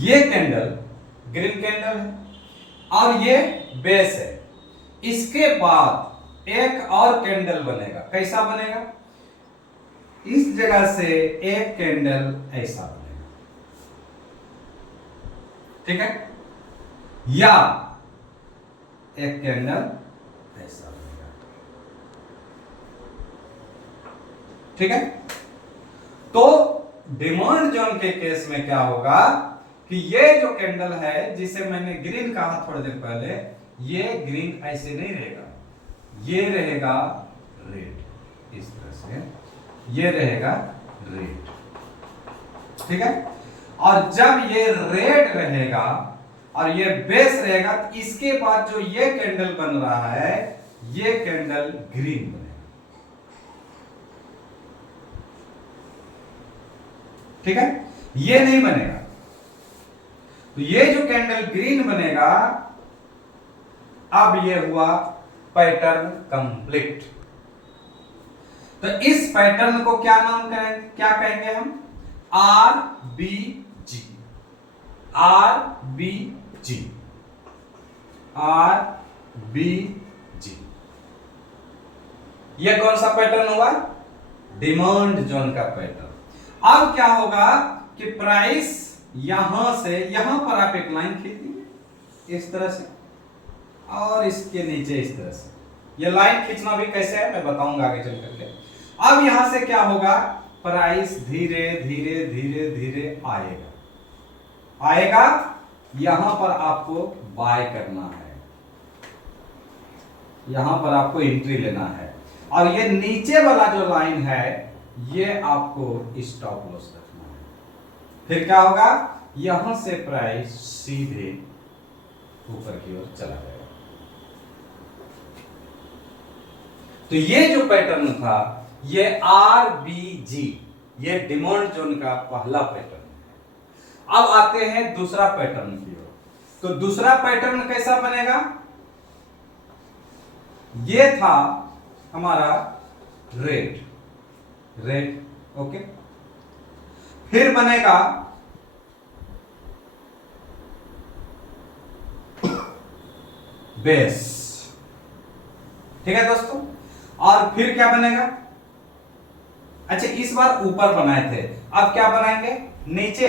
ये candle green candle है और ये बेस है। इसके बाद एक और कैंडल बनेगा। कैसा बनेगा? इस जगह से एक कैंडल ऐसा बनेगा, ठीक है, या एक कैंडल ऐसा बनेगा, ठीक है। तो डिमांड जोन के केस में क्या होगा कि ये जो कैंडल है जिसे मैंने ग्रीन कहा थोड़ी देर पहले, ये ग्रीन ऐसे नहीं रहेगा, ये रहेगा रेड, इस तरह से ये रहेगा रेड, ठीक है। और जब ये रेड रहेगा और ये बेस रहेगा तो इसके बाद जो ये कैंडल बन रहा है ये कैंडल ग्रीन बनेगा, ठीक है। ये नहीं बनेगा, तो ये जो कैंडल ग्रीन बनेगा, अब ये हुआ पैटर्न कंप्लीट। तो इस पैटर्न को क्या नाम करेंगे, क्या कहेंगे हम? आर बी जी, आर बी जी, आर बी जी। ये कौन सा पैटर्न हुआ? डिमांड जोन का पैटर्न। अब क्या होगा कि प्राइस यहां से यहां पर आप एक लाइन खींचिए इस तरह से और इसके नीचे इस तरह से। ये लाइन खींचना भी कैसे है मैं बताऊंगा आगे चल करके। अब यहां से क्या होगा, प्राइस धीरे धीरे धीरे धीरे आएगा, आएगा, यहां पर आपको बाय करना है, यहां पर आपको एंट्री लेना है, और ये नीचे वाला जो लाइन है ये आपको स्टॉप लॉस रखना है। फिर क्या होगा, यहां से प्राइस सीधे ऊपर की ओर चला जाएगा। तो ये जो पैटर्न था ये आरबीजी, ये डिमांड जोन का पहला पैटर्न है। अब आते हैं दूसरा पैटर्न की ओर। तो दूसरा पैटर्न कैसा बनेगा? ये था हमारा रेड, रेड, ओके। फिर बनेगा बेस, ठीक है दोस्तों। और फिर क्या बनेगा? अच्छा, इस बार ऊपर बनाए थे, अब क्या बनाएंगे? नीचे?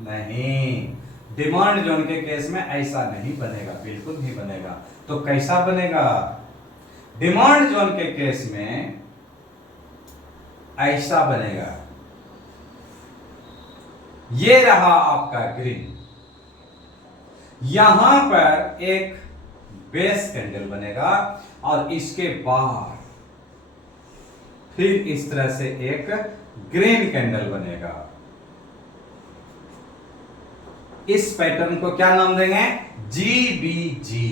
नहीं, डिमांड जोन के केस में ऐसा नहीं बनेगा, बिल्कुल नहीं बनेगा। तो कैसा बनेगा? डिमांड जोन के केस में ऐसा बनेगा, ये रहा आपका ग्रीन, यहां पर एक बेस कैंडल बनेगा और इसके बाद फिर इस तरह से एक ग्रीन कैंडल बनेगा। इस पैटर्न को क्या नाम देंगे? जीबीजी।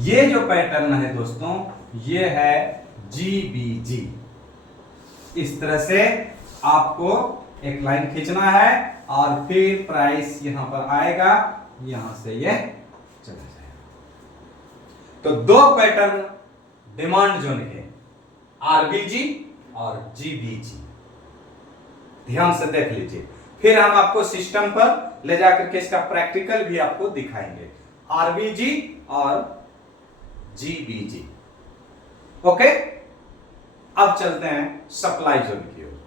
ये जो पैटर्न है दोस्तों ये है जीबीजी। इस तरह से आपको एक लाइन खींचना है और फिर प्राइस यहां पर आएगा, यहां से ये चला जाएगा। तो दो पैटर्न डिमांड जोन के, आरबीजी और जीबीजी, ध्यान से देख लीजिए। फिर हम आपको सिस्टम पर ले जाकर के इसका प्रैक्टिकल भी आपको दिखाएंगे, आरबीजी और जीबीजी, ओके। अब चलते हैं सप्लाई जोन की ओर।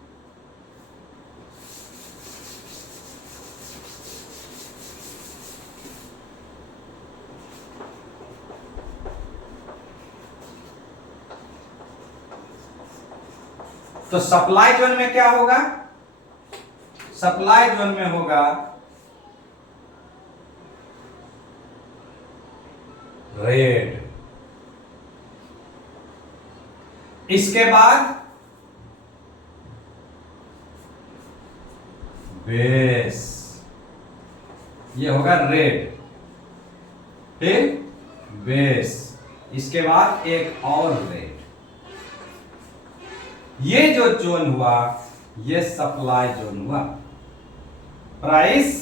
तो सप्लाई जोन में क्या होगा? सप्लाई जोन में होगा रेड, इसके बाद बेस, ये होगा रेड, फिर बेस, इसके बाद एक और रेड। ये जो जोन हुआ ये सप्लाई जोन हुआ। प्राइस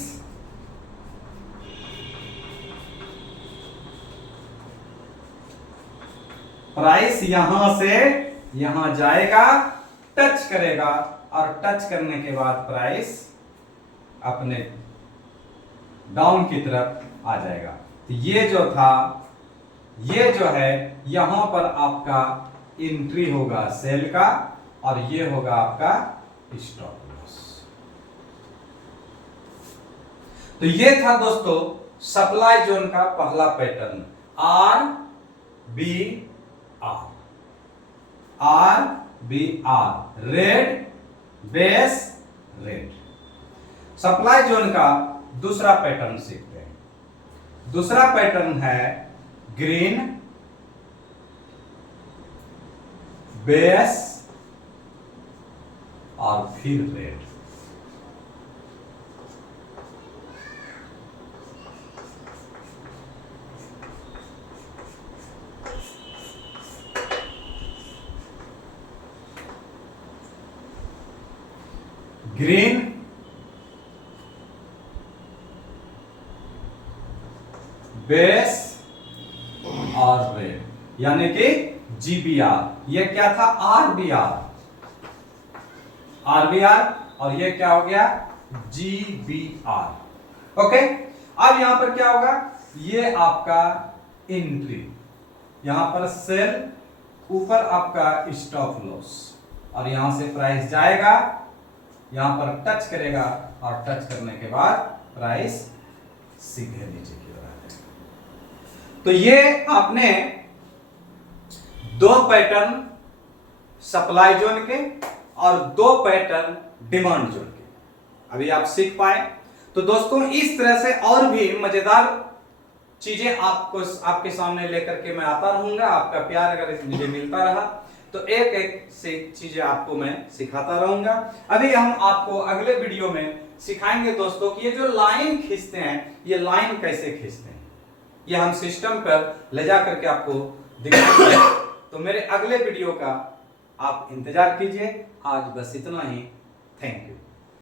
यहां से यहां जाएगा, टच करेगा और टच करने के बाद प्राइस अपने डाउन की तरफ आ जाएगा। तो ये जो था, ये जो है यहां पर आपका एंट्री होगा सेल का और ये होगा आपका स्टॉप लॉस। तो ये था दोस्तों सप्लाई जोन का पहला pattern, R B R, R B R, red base red. Supply zone का दूसरा पैटर्न सीखते हैं। दूसरा पैटर्न है ग्रीन बेस और फिर रेड। ग्रीन बेस और रेड, यानी कि जीबीआर। ये क्या था, आरबीआर, आरबीआर, और ये क्या हो गया, जीबीआर। ओके, अब यहां पर क्या होगा, ये आपका एंट्री, यहां पर सेल, ऊपर आपका स्टॉप लॉस, और यहां से प्राइस जाएगा, यहां पर टच करेगा और टच करने के बाद प्राइस सीधे नीचे की ओर आ जाएगा। तो ये आपने दो पैटर्न सप्लाई जोन के और दो पैटर्न डिमांड जोन के अभी आप सीख पाए। तो दोस्तों इस तरह से और भी मजेदार चीजें आपको आपके सामने लेकर के मैं आता रहूंगा। आपका प्यार अगर मुझे मिलता रहा तो एक एक से चीजें आपको मैं सिखाता रहूंगा। अभी हम आपको अगले वीडियो में सिखाएंगे दोस्तों कि ये जो लाइन खींचते हैं, ये लाइन कैसे खींचते हैं, ये हम सिस्टम पर ले जा करके आपको दिखाएंगे। तो मेरे अगले वीडियो का आप इंतजार कीजिए। आज बस इतना ही। Thank you.